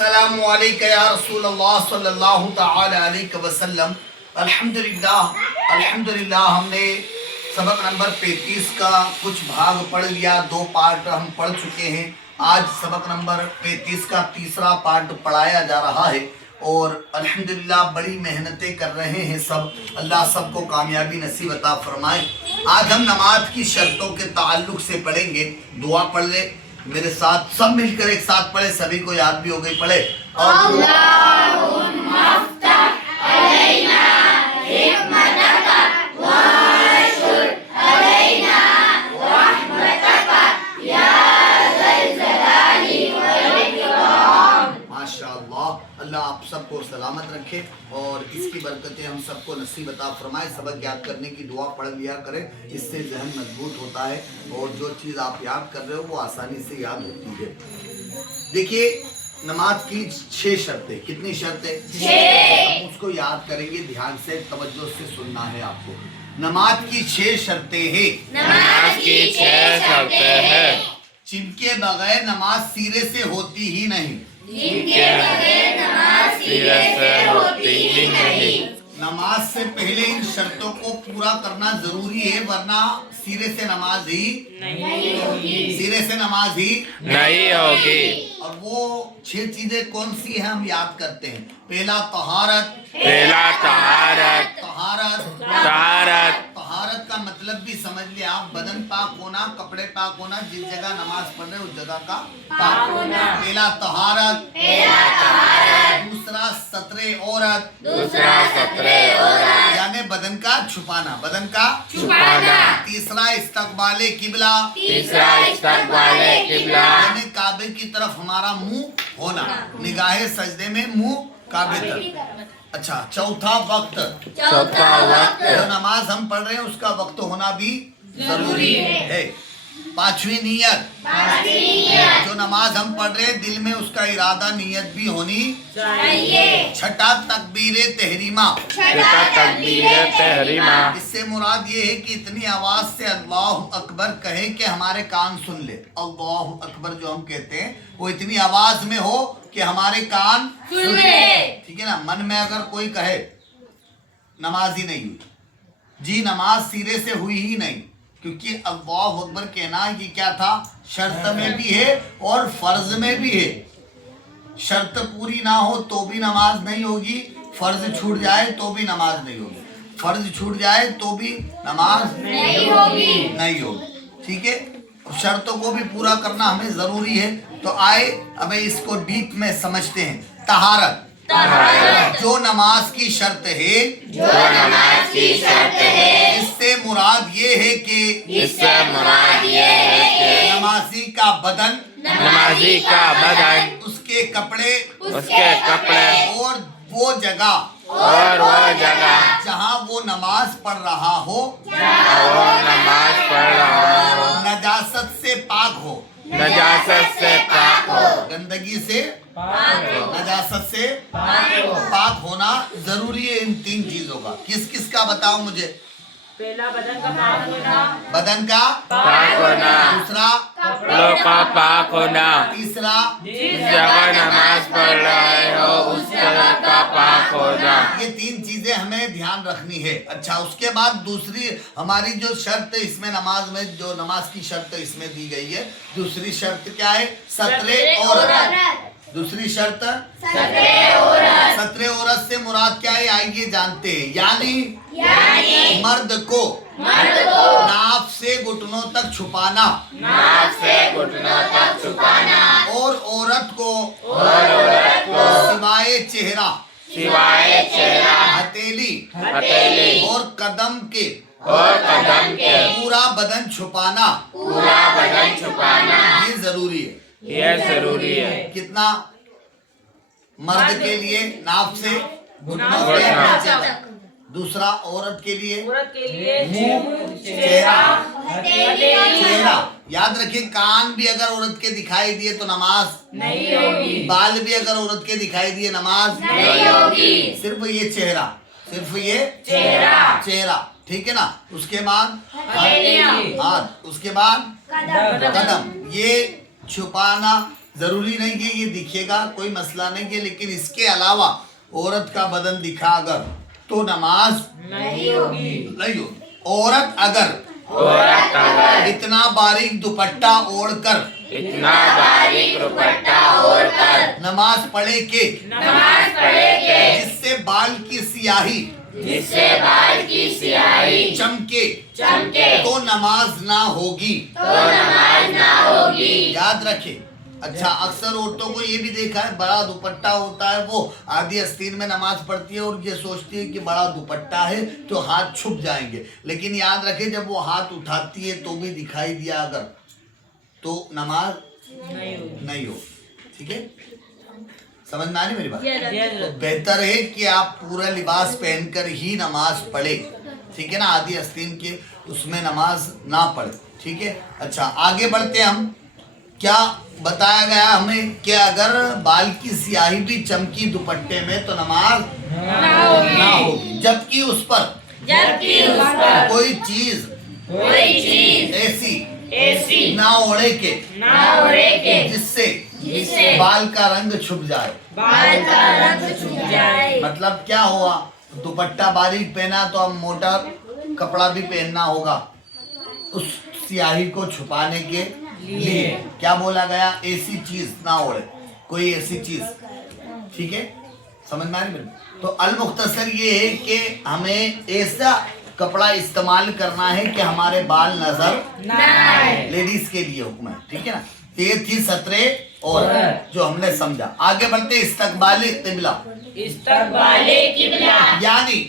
السلام علیکم یا رسول اللہ صلی اللہ تعالی علیہ وسلم۔ الحمدللہ ہم نے سبق نمبر 35 کا کچھ بھاگ پڑھ لیا، 2 پارٹ ہم پڑھ چکے ہیں۔ آج سبق نمبر 35 کا تیسرا پارٹ پڑھایا جا رہا ہے اور الحمدللہ بڑی محنتیں کر رہے ہیں سب، اللہ سب کو کامیابی نصیب عطا فرمائے۔ آج ہم نماز کی شرطوں کے تعلق سے پڑھیں گے۔ دعا پڑھ لے میرے ساتھ، سب مل کر ایک ساتھ پڑھے، سبھی کو یاد بھی ہو گئی، پڑھے۔ اللہم افتح علینا حکمتک وانشر علینا رحمتک یا ذا الجلال والاکرام۔ ماشاءاللہ، اللہ آپ سب کو سلامت رکھے اور اس کی برکتیں ہم سب کو نصیب عطا فرمائے۔ سبق یاد کرنے کی دعا پڑھ لیا کریں، اس سے ذہن مضبوط ہوتا ہے اور جو چیز آپ یاد کر رہے ہو وہ آسانی سے یاد ہوتی ہے۔ دیکھیے نماز کی 6 شرطیں، کتنی شرطیں؟ 6۔ ہم اس کو یاد کریں گے، دھیان سے توجہ سے سننا ہے آپ کو۔ نماز کی 6 شرطیں ہیں، نماز کی 6 شرطیں ہیں جن کے بغیر نماز سیرے سے ہوتی ہی نہیں، جن کے بغیر نماز سیرے سے ہوتی ہی نہیں۔ نماز سے پہلے ان شرطوں کو پورا کرنا ضروری ہے، ورنہ سیرے سے نماز ہی نہیں ہوگی۔ اور وہ 6 چیزیں کون سی ہیں ہم یاد کرتے ہیں۔ پہلا طہارت کا مطلب بھی سمجھ لیں آپ، بدن پاک ہونا، کپڑے پاک ہونا، جس جگہ نماز پڑھ رہے اس جگہ کا پاک ہونا۔ پہلا طہارت، دوسرا ستر عورت، یعنی بدن کا چھپانا، تیسرا استقبال قبلہ، یعنی کعبے کی طرف ہمارا منہ ہونا، نگاہ سجدے میں منہ کعبے طرف۔ اچھا، چوتھا وقت، جو نماز ہم پڑھ رہے ہیں اس کا وقت ہونا بھی ضروری ہے۔ پانچویں نیت، جو نماز ہم پڑھ رہے ہیں دل میں اس کا ارادہ نیت بھی ہونی چاہیے۔ چھٹا تکبیر تحریمہ، اس سے مراد یہ ہے کہ اتنی آواز سے اللہ اکبر کہے کہ ہمارے کان سن لے۔ اللہ اکبر جو ہم کہتے ہیں وہ اتنی آواز میں ہو کہ ہمارے کان سن لے، ٹھیک ہے نا۔ من میں اگر کوئی کہے نماز ہی نہیں ہوئی، جی نماز سیرے سے ہوئی ہی نہیں، کیونکہ اللہ اکبر کہنا یہ کیا تھا، شرط میں بھی ہے اور فرض میں بھی ہے۔ شرط پوری نہ ہو تو بھی نماز نہیں ہوگی، فرض چھوٹ جائے تو بھی نماز نہیں ہوگی، فرض چھوٹ جائے تو بھی نماز نہیں ہوگی، ٹھیک ہے۔ شرطوں کو بھی پورا کرنا ہمیں ضروری ہے۔ تو آئے اب اس کو ڈیپ میں سمجھتے ہیں۔ طہارت، جو نماز کی شرط ہے، اس سے مراد یہ ہے کہ نمازی کا بدن، اس کے کپڑے اور وہ جگہ جہاں وہ نماز پڑھ رہا ہو نجاست سے پاک ہو، گندگی سے، نجاست سے پاک ہونا ضروری ہے۔ ان 3 چیزوں کا کس کس کا بتاؤ مجھے؟ پہلا بدن کا پاک ہونا، دوسرا کپڑوں کا پاک ہونا، تیسرا جس جگہ نماز پڑھ رہے ہو اس جگہ کا پاک ہونا۔ یہ 3 چیزیں ہمیں دھیان رکھنی ہے۔ اچھا، اس کے بعد دوسری ہماری جو شرط اس میں نماز میں جو نماز کی شرط اس میں دی گئی ہے، دوسری شرط کیا ہے؟ ستر عورت۔ دوسری شرط ستر عورت سے مراد کیا ہے آئیے جانتے ہیں، یعنی مرد کو ناف سے گھٹنوں تک چھپانا، اور عورت کو سوائے چہرہ، ہتھیلی اور قدم کے پورا بدن چھپانا، یہ ضروری ہے۔ کتنا؟ مرد کے لیے ناف سے گھٹنوں کے نیچے تک، دوسرا عورت کے لیے منہ، چہرہ۔ یاد رکھیں کان بھی اگر عورت کے دکھائی دیے تو نماز نہیں ہوگی، بال بھی اگر عورت کے دکھائی دیے نماز نہیں ہوگی، صرف یہ چہرہ، ٹھیک ہے نا۔ اس کے بعد ہاتھ، اس کے بعد قدم، یہ چھپانا जरूरी नहीं कि ये दिखेगा, कोई मसला नहीं है, लेकिन इसके अलावा औरत का बदन दिखा अगर तो नमाज नहीं होगी। नहीं होगी। औरत अगर औरत अगर इतना बारीक दुपट्टा ओढ़कर इतना बारीक दुपट्टा ओढ़कर नमाज पढ़े के नमाज पढ़े के जिससे बाल की सियाही जिससे बाल की स्याही चमके चमके तो नमाज ना होगी। तो नमाज ना होगी। याद रखे। अच्छा, अक्सर औरतों को ये भी देखा है, बड़ा दुपट्टा होता है, वो आधी आस्तीन में नमाज पढ़ती है और ये सोचती है कि बड़ा दुपट्टा है तो हाथ छुप जाएंगे, लेकिन याद रखे जब वो हाथ उठाती है तो भी दिखाई दिया अगर तो नमाज नहीं होगी। नहीं हो। ठीक है, समझ में आ रही मेरी बात? Yes, तो बेहतर है कि आप पूरा लिबास पहनकर ही नमाज पढ़े। ठीक है ना, आधी आस्तीन के उसमें नमाज ना पढ़े। ठीक है, अच्छा आगे बढ़ते हैं हम। क्या बताया गया हमें कि अगर बाल की स्याही भी चमकी दुपट्टे में तो नमाज ना होगी, जबकि उस पर कोई चीज ऐसी ना ओढ़े के जिससे बाल का रंग छुप जाए। बाल का रंग छुप जाए। मतलब क्या हुआ, दुपट्टा बारीक पहना तो अब मोटा कपड़ा भी पहनना होगा उस स्याही को छुपाने के लिए। क्या बोला गया, ऐसी चीज ना ओढ़े, कोई ऐसी चीज। ठीक है, समझ में आ रही मेरी? तो अल मुख्तसर ये है कि हमें ऐसा कपड़ा इस्तेमाल करना है कि हमारे बाल नजर लेडीज के लिए हुक्म है। ठीक है ना, ये थी सतरे और जो हमने समझा। आगे बढ़ते इस्तकबाले किबला, इस्तकबाले किबला यानी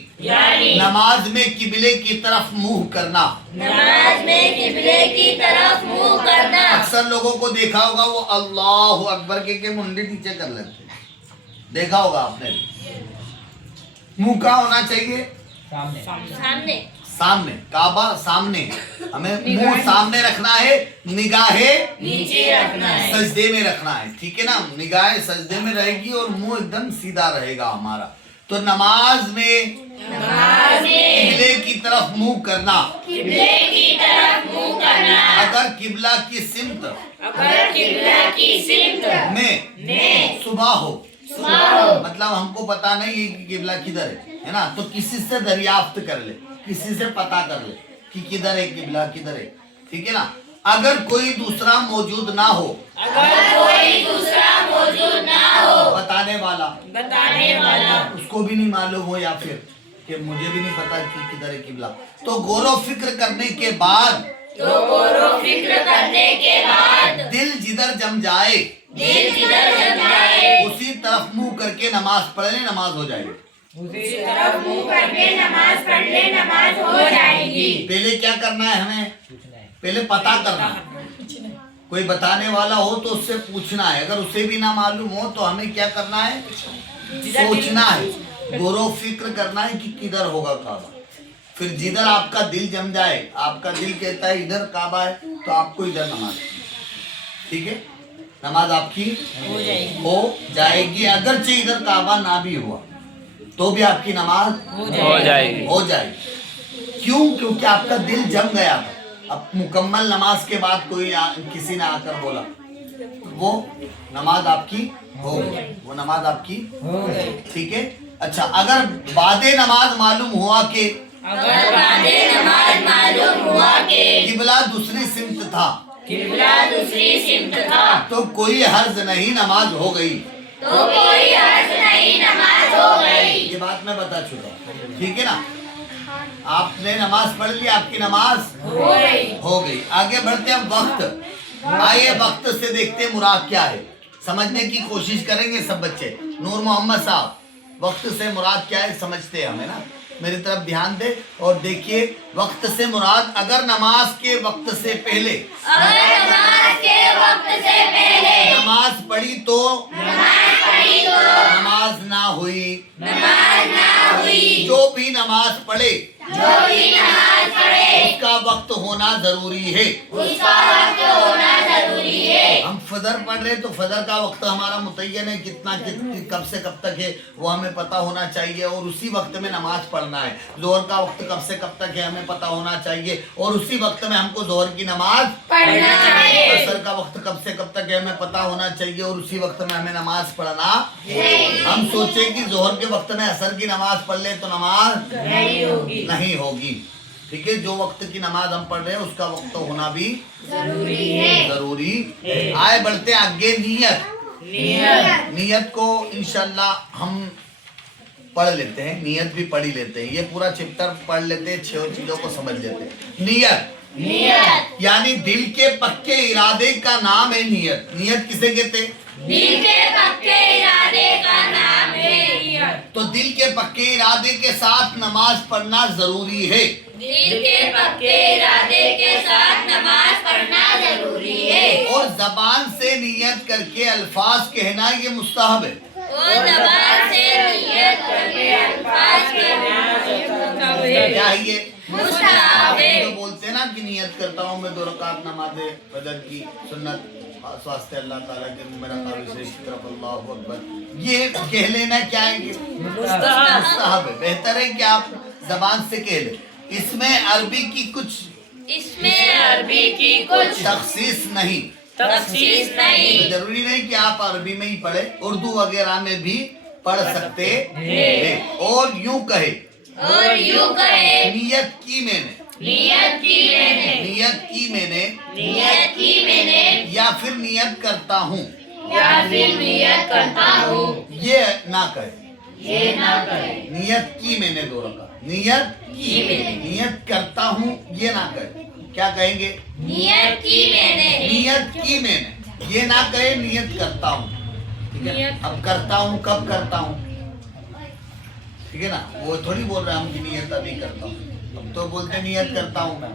नमाज में किबले की तरफ मुंह करना। नमाज में किबले की तरफ मुंह करना। अक्सर लोगों को देखा होगा वो अल्लाह अकबर के मुंडी नीचे कर लेते हैं, देखा होगा आपने भी। मुंह कहाँ होना चाहिए? सामने, काबा सामने, हमें मुंह सामने रखना है, निगाहें नीचे रखना है। सजदे में रखना है। ठीक है ना, निगाहें सजदे में रहेगी और मुंह एकदम सीधा रहेगा हमारा। तो नमाज में किबले की तरफ मुंह करना। अगर किबला की सिमत में सुबह हो, मतलब हमको पता नहीं है कि किबला किधर है ना, तो किसी से दरियाफ्त कर ले, किसी से पता कर ले कि किधर है किबला, किधर है। ठीक है ना, अगर कोई दूसरा मौजूद ना हो, बताने वाला उसको भी नहीं मालूम हो या फिर कि मुझे भी नहीं पता कि किधर है किबला, तो गौर फिक्र करने के बाद दिल जिधर जम जाए उसी तरफ मुंह करके नमाज पढ़ ले, नमाज हो जाएगी। पहले क्या करना है हमें? पहले पता करना है। कोई बताने वाला हो तो उससे पूछना है, अगर उसे भी ना मालूम हो तो हमें क्या करना है? सोचना है, गौर फिक्र करना है कि किधर होगा काबा। फिर जिधर आपका दिल जम जाए, आपका दिल कहता है इधर काबा है तो आपको इधर नमाज। ठीक है, नमाज आपकी हो जाएगी। अगरचे इधर काबा ना भी हुआ तो भी आपकी नमाज हो जाएगी। क्यों? क्योंकि आपका दिल जम गया था। अब मुकम्मल नमाज के बाद किसी ने आकर बोला, वो नमाज आपकी हो गई, वो नमाज आपकी हो गई। ठीक है, अच्छा अगर बादे नमाज मालूम हुआ कि किबला दूसरी सिमत था, तो कोई हर्ज नहीं, नमाज हो गई। ये बात मैं बता चुका हूँ। ठीक है ना, आपने नमाज पढ़ ली, आपकी नमाज हो गई। आगे बढ़ते हैं वक्त। आइए वक्त से देखते हैं मुराद क्या है, समझने की कोशिश करेंगे सब बच्चे। नूर मोहम्मद साहब, वक्त से मुराद क्या है समझते हैं हमें ना, मेरी तरफ ध्यान दे और देखिए। वक्त से मुराद अगर नमाज के वक्त से पहले नमाज पढ़ी तो नमाज ना हुई। जो भी नमाज पढ़े उसका वक्त होना जरूरी है। हम फजर पढ़ रहे तो फजर का वक्त हमारा मुतय्यन है, कितना कब से कब तक है वो हमें पता होना चाहिए और उसी वक्त में नमाज पढ़ना है। जोहर का वक्त कब से कब तक है हमें पता होना चाहिए और उसी वक्त में हमको जोहर की नमाज पढ़ना चाहिए। असर का वक्त कब से कब तक है हमें पता होना चाहिए और उसी वक्त में हमें नमाज पढ़ना। हम सोचे कि जोहर के वक्त में असर की नमाज पढ़ ले तो नमाज नहीं होगी। ठीक है, जो वक्त की नमाज हम पढ़ रहे हैं उसका वक्त होना भी जरूरी है। आए बढ़ते आगे नियत को इंशाल्लाह हम पढ़ लेते हैं, नियत भी पढ़ ही लेते हैं। ये पूरा चैप्टर पढ़ लेते हैं, 6 चीजों को समझ लेते हैं। नियत यानी दिल के पक्के इरादे का नाम है नियत। नियत किसे कहते हैं? दिल के पक्के इरादे का नाम है नियत। तो दिल के पक्के इरादे के साथ नमाज पढ़ना जरूरी है। दिल के पक्के इरादे के साथ नमाज पढ़ना जरूरी है। और जबान से नियत करके अल्फाज कहना ये मुस्तहब है। और जबान से नियत करके अल्फाज कहना क्या है ये? मुस्तहब है। तो बोलते हैं ना कि नियत करता हूँ मैं 2 रकात नमाज फजर की सुन्नत स्वास्थ्य अल्लाह ताला के मेरा काबिल की तरफ अल्लाहु अकबर। ये कह लेना क्या है? ये मुस्तहब है। बेहतर है कि आप जबान से कह ले। इसमें अरबी की कुछ तखसीस नहीं, तखसीस नहीं। तो जरूरी नहीं कि आप अरबी में ही पढ़े, उर्दू वगैरह में भी पढ़ सकते हैं। और यूं कहे और यूं कहे नियत की मैंने, नियत की मैंने, नियत की मैंने, नियत की मैंने, या फिर नियत करता हूँ, या फिर नियत करता हूँ, ये ना कहे। ये ना कहे। नियत की मैंने 2 रकात, नियत की मैंने, नियत करता हूँ ये ना कहे। क्या कहेंगे? नियत की मैंने, नियत की मैंने, ये ना कहे नियत करता हूँ। ठीक है, अब करता हूँ कब करता हूँ? ठीक है ना, वो थोड़ी बोल रहा हम कि नियत अभी करता हूँ। अब तो बोलते नियत करता हूँ मैं।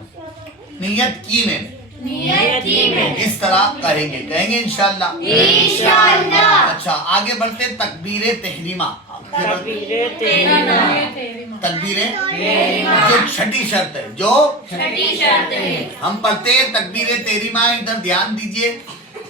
नियत की मैंने, नियत की मैंने, इस तरह कहेंगे इंशाल्लाह। इंशाअल्लाह। अच्छा आगे बढ़ते तकबीरे तहरीमा। तकबीरें जो छठी शर्त है, जो छठी शर्त है। हम पढ़ते हैं तकबीरे तहरीमा। इधर ध्यान दीजिए,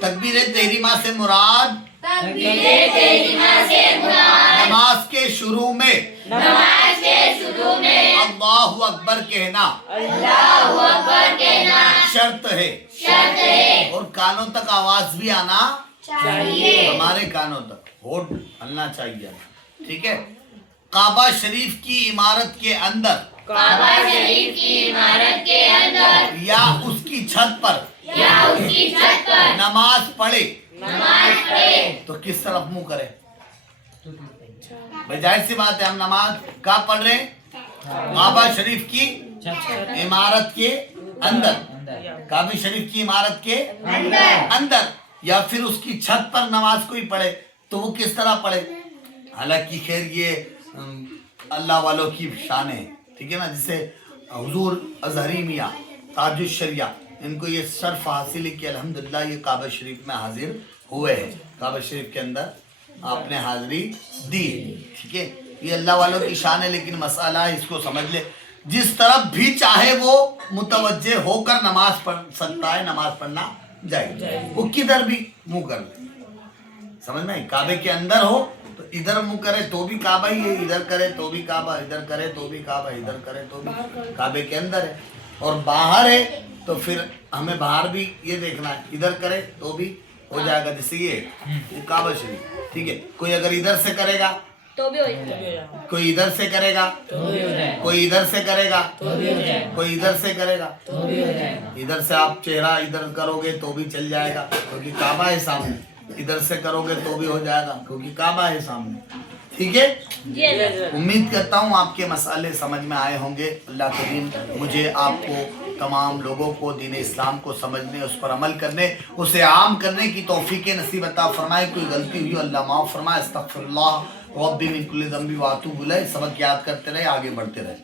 तकबीरे तहरीमा से मुराद तकबीरे तहरीमा से मुराद नमाज के शुरू में नमाज के शुरू में अल्लाहु अकबर कहना अल्लाहु अकबर कहना शर्त है। शर्त है। और कानों तक आवाज भी आना चाहिए। हमारे कानों तक होठ हलना चाहिए। ठीक है, काबा शरीफ की इमारत के अंदर, काबा शरीफ की इमारत के अंदर या उसकी छत पर या उसकी छत पर नमाज पढ़े नमाज पढ़े तो किस तरफ मुंह करे? भाई जाहिर सी बात है, हम नमाज कहाँ पढ़ रहे हैं? काबा शरीफ की इमारत के अंदर, काबा शरीफ की इमारत के अंदर या फिर उसकी छत पर नमाज कोई पढ़े तो वो किस तरह पढ़े? हालांकि खैर ये अल्लाह वालों की शान है। ठीक है ना, जिसे हुजूर अजहरी मियाँ ताजुश शरिया, इनको ये शर्फ हासिल है कि अल्हम्दुलिल्लाह ये काबा शरीफ में हाजिर हुए हैं, काबा शरीफ के अंदर आपने हाजिरी दी। ठीक है, ये अल्लाह वालों की शान है। लेकिन मसाला है, इसको समझ ले, जिस तरफ भी चाहे वो मुतवज्जे होकर नमाज पढ़ सकता है, नमाज पढ़ना जाए। वो किधर भी मुंह कर ले, समझ में? काबे के अंदर हो तो इधर मुंह करे तो भी काबा ही है, इधर करे तो भी काबा, इधर करे तो भी काबा, इधर करे तो भी काबे के अंदर है। और बाहर है तो फिर हमें बाहर भी ये देखना है, इधर करे तो भी हो जाएगा। जैसे ये काबा शरीफ, ठीक है, कोई अगर इधर से करेगा तो भी हो जाएगा, कोई इधर से करेगा, कोई इधर से करेगा, कोई इधर से करेगा, इधर से आप चेहरा इधर करोगे तो भी चल जाएगा क्योंकि काबा है सामने, इधर से करोगे तो भी हो जाएगा क्योंकि काबा है सामने। ठीक है, उम्मीद करता हूँ आपके मसाले समझ में आए होंगे। अल्लाह करीम मुझे आपको तमाम लोगों को दीन इस्लाम को समझने, उस पर अमल करने, उसे आम करने की तौफीक नसीब अता फरमाए। कोई गलती हुई अल्लाह माफ़ फरमाए। अस्तगफिरुल्लाह रब्बी मिन कुल्लि ज़ंबि व अतूबु इलैह। सबक याद करते रहे, आगे बढ़ते रहे।